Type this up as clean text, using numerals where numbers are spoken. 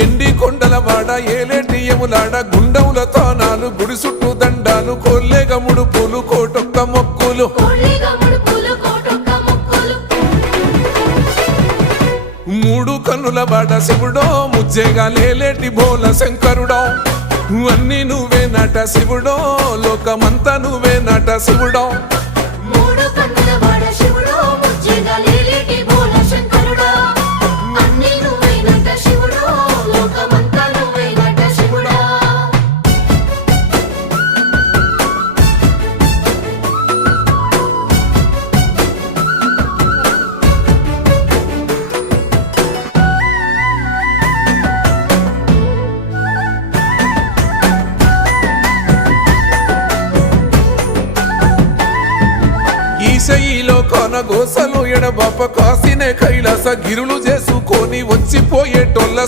ఎండి కొండల వాడ ఏలేటియములాడ గుండముల తానాలు గుడి చుట్టూ దండాలు కొల్లేగ ముడుపులు కోటొక్క మొక్కులు మూడు కన్నుల వాడ శివుడో ముజ్జేగా లేలేటి బోల శంకరుడో అన్ని నువ్వే నట శివుడో లోకమంతా నువ్వే నట శివుడో ఈశయిలో కొనగోసలు ఎడబాప కాసినే కైలాస గిరులు చేసుకొని వచ్చిపోయేటోళ్ళ